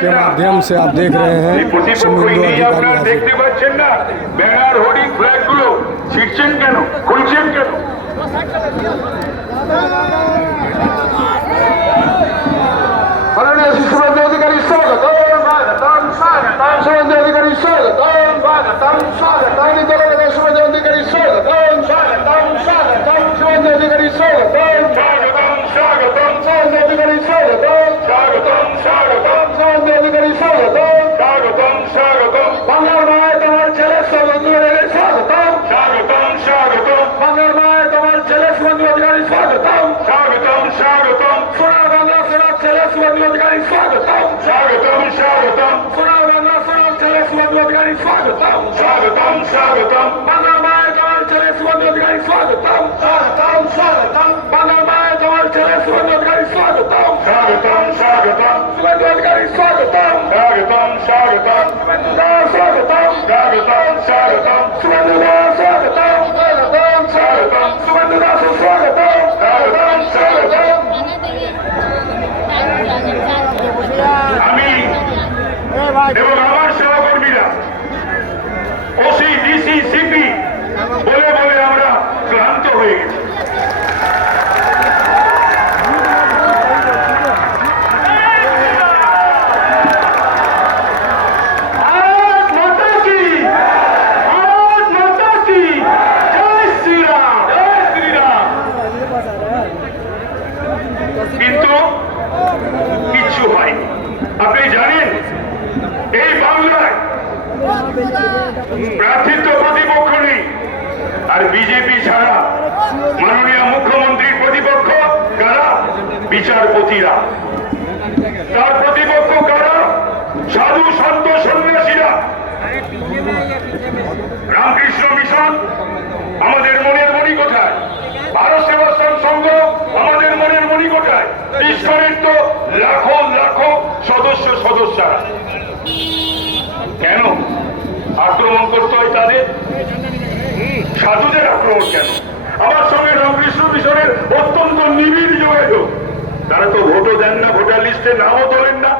के माध्यम से आप देख रहे हैं शुभेंदु अधिकारी দেখতে পাচ্ছেন না ব্যানার হোর্ডিং ফ্ল্যাগ গুলো ছিটছেন কেন, খুলছেন কেন? মাননীয় শুভেন্দু অধিকারী স্বাগতম, স্বাগতম, স্বাগতম, শুভেন্দু অধিকারী স্বাগতম, স্বাগতম, স্বাগতম, দলনেতা শুভেন্দু অধিকারী স্বাগতম, স্বাগতম, স্বাগতম, শুভেন্দু অধিকারী স্বাগতম, স্বাগতম, স্বাগতম, শুভেন্দু অধিকারী স্বাগতম, স্বাগতম, স্বাগতম, শুভেন্দু অধিকারী স্বাগতম, স্বাগতম, স্বাগতম, বাংলার মায়ের তোমার ছেলে শুভেন্দু অধিকারী স্বাগতম, স্বাগতম, স্বাগতম, বাংলার মায়ের তোমার ছেলে শুভেন্দু অধিকারী স্বাগতম, স্বাগতম, স্বাগতম, সোনার বাংলা সোনার ছেলে শুভেন্দু অধিকারী স্বাগতম, স্বাগতম, স্বাগতম, সোনার বাংলা সোনার ছেলে শুভেন্দু অধিকারী স্বাগতম, স্বাগতম, স্বাগতম, বাংলার মায়ের তোমার ছেলে শুভেন্দু অধিকারী স্বাগতম, স্বাগতম, স্বাগতম, বাংলার মায়ের তোমার ছেলে শুভেন্দু অধিকারী স্বাগতম, স্বাগতম, স্বাগতম, শুভেন্দু অধিকারী স্বাগতম, স্বাগতম, স্বাগতম, শুভেন্দু দাস স্বাগতম, স্বাগতম, স্বাগতম, শুভেন্দু দাস স্বাগতম, স্বাগতম, স্বাগতম, শুভেন্দু দাস স্বাগতম, স্বাগতম, স্বাগতম। আমি এবং আমার সহকর্মীরা ওসি ডিসি সিপি বলে বলে আমরা ক্লান্ত হয়ে গেছি। কিন্তু কিচ্ছু হয়নি। আপনি জানেন এই বাংলায় প্রার্থিত প্রতিপক্ষ নেই, আর বিজেপি ছাড়া মাননীয় মুখ্যমন্ত্রীর প্রতিপক্ষ কারা? বিচারপতিরা। তার প্রতিপক্ষ কারা? সাধু সন্ত সন্ন্যাসীরা। রামকৃষ্ণ মিশন আমাদের মনের মণি কোথায়? ভারত সেবাশ্রম সংঘ আমাদের মনের মণি কোথায়? ইস্কনের তো লাখো লাখো সদস্যরা। কেন আক্রমণ করতে হয় তাদের? সাধুদের আক্রমণ কেন? আমার সঙ্গে রামকৃষ্ণ মিশনের অত্যন্ত নিবিড় যোগাযোগ। তারা তো ভোটও দেন না, ভোটার লিস্টে নামও তোলেন না।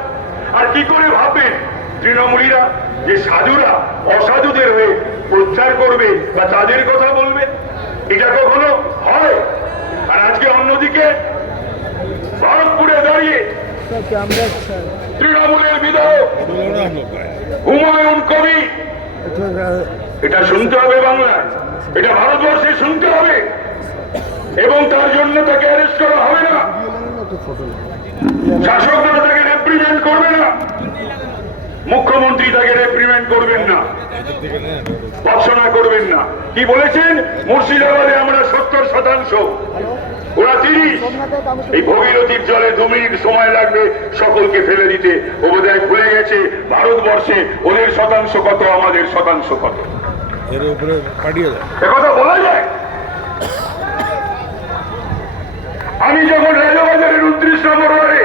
আর কি করে ভাববেন তৃণমূলীরা যে সাধুরা অসাধুদের হয়ে প্রচার করবে বা তাদের কথা বলবে? এটা কখনো হয়? আর আজকে অন্যদিকে ভারতপুরে দাঁড়িয়ে তৃণমূলের বিধায়ক হুমায়ুন কবির, এটা শুনতে হবে বাংলায়, এটা ভারতবর্ষে শুনতে হবে, এবং তার জন্য তাকে অ্যারেস্ট করা হবে না। শাসকরা তাকে রেপ্রিমেন্ট করবে না, মুখ্যমন্ত্রী তাকে রেপ্রিমেন্ট করবেন না, ভৎসনা করবেন না। কি বলেছেন? মুর্শিদাবাদে আমরা 70%, ওরা 30। এই ভগীরথীর জলে 2 মিনিট সময় লাগবে সকলকে ফেলে দিতে। ও বোধহয় ভুলে গেছে ভারতবর্ষে ওদের শতাংশ কত, আমাদের শতাংশ কত। এর উপরে পাঠিয়ে দেয়, একথা বলা যায়? আমি যখন রাজাবাজারের 29 নম্বর ওয়ার্ডে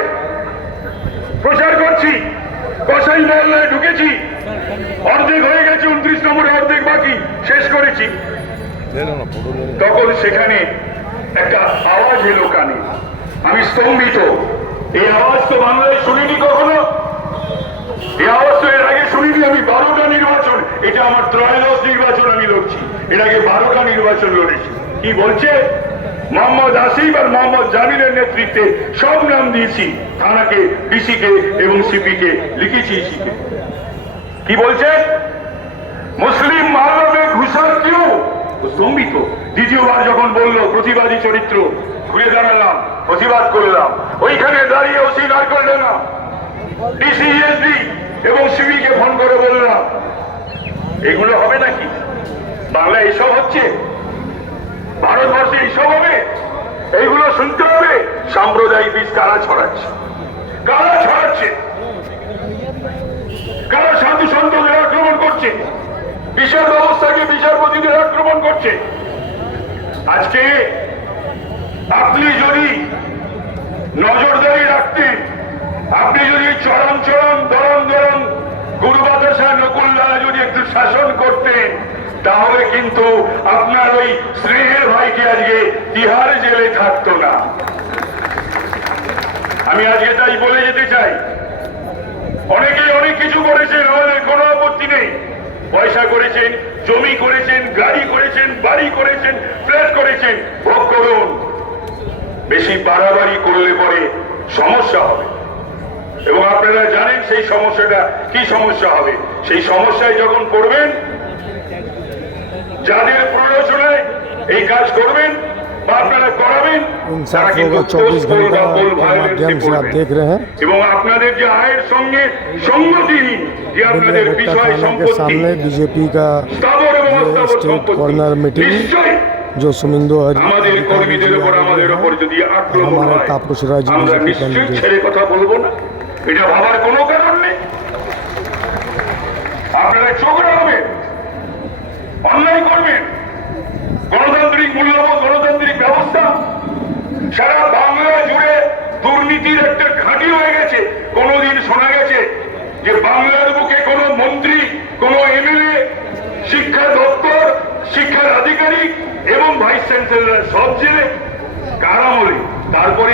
প্রচার করছি, কসাই মহল্লায় ঢুকেছি, অর্ধেক হয়ে গেছে, 29 নম্বরে অর্ধেক বাকি, শেষ করেছি। তখন সেখানে একটা আওয়াজ এলো কানে, আমি স্তম্ভিত। এই আওয়াজ তো বাংলায় শুনিনি কখনো, এই আওয়াজ তো এর আগে শুনিনি। আমি 12টা নির্বাচন, এটা আমার ত্রয়োদশ নির্বাচন আমি লড়ছি, এর আগে 12টা নির্বাচন লড়েছি। কি বলছে? মোহাম্মদ আসিফ আর মোহাম্মদ জামিলের নেতৃত্বে সব নাম দিয়েছি, থানাকে, ডিসিকে এবং সিপিকে লিখেছি। কি বলছে? মুসলিম মহল্লা ঘুষা কিউ? স্তম্ভিত। দ্বিতীয়বার যখন বললো প্রতিবাদী চরিত্র, ঘুরে দাঁড়ালাম, প্রতিবাদ করলাম। ওইখানে দাঁড়িয়ে ওসি নারকেল ডাঙ্গা, ডিসি, এসডি এবং সিবিকে ফোন করে বললাম, এগুলো হবে নাকি? বাংলা এসব হচ্ছে? ভারতবর্ষে এইসব হবে? এইগুলো শুনতে হবে? সাম্প্রদায়িক বীজ কারা ছড়াচ্ছে? কারা ছড়াচ্ছে? কারা সাধু সন্তদের আক্রমণ করছে? বিচার ব্যবস্থাকে, বিচারপতিদের আক্রমণ করছে। আজকে আপনি যদি নজরদারি রাখতেন, আপনি যদি চরম দরম গুরু বাতাসা নকুল্লা যদি একটু শাসন করতেন, তাহলে কিন্তু আপনার ওই স্নেহের ভাইকে আজকে তিহার জেলে থাকতো না। আমি আজকে তাই বলে যেতে চাই, অনেকেই অনেক কিছু করেছেন, আমাদের কোনো আপত্তি নেই। পয়সা করেছেন, জমি করেছেন, গাড়ি করেছেন, বাড়ি করেছেন, ফ্ল্যাট করেছেন, ভোগ করুন। বেশি বাড়াবাড়ি করলে পরে সমস্যা হবে, এবং আপনারা জানেন সেই সমস্যাটা কি সমস্যা হবে। সেই সমস্যায় যখন পড়বেন, যাদের প্ররোচনায় এই কাজ করবেন বা আপনারা করাবেন, তারা इंसाफ কিন্তু होगा 24 পোস্ট घंटा বা পোল के ভায়োলেন্সে माध्यम से आप পড়বেন। देख रहे हैं। এবং আপনাদের যে আয়ের সঙ্গে সঙ্গতিহীন যে আপনাদের बिल्ला घट्टा বিষয় थाना के সম্পত্তি, सामने बीजेपी का স্থাবর এবং ये অস্থাবর स्टेट সম্পত্তি, कॉर्नर मीटिंग নিশ্চয়ই जो सुमिंदो আমাদের अधिकारी কর্মীদের जी উপর आ আমাদের रहे উপর हैं, যদি আক্রমণ हमारे হয়, तापस राज আমরা बीजेपी নিশ্চয়ই कैंडिडेट ছেড়ে কথা বলবো না। এটা ভাবার কোনো কারণ নেই। আপনারা চোখ রাখবেন, অন্যায় করবেন। গণতান্ত্রিক মূল্যবোধ, গণতান্ত্রিক ব্যবস্থা সারা বাংলা জুড়ে দুর্নীতির একটা ঘাঁটি হয়ে গেছে। কোনোদিন শোনা গেছে যে বাংলার বুকে কোনো মন্ত্রী, কোনো এমএলএ, শিক্ষা দপ্তর, শিক্ষার আধিকারিক এবং ভাইস চ্যান্সেলর সব জেলে কারামলে, তারপরে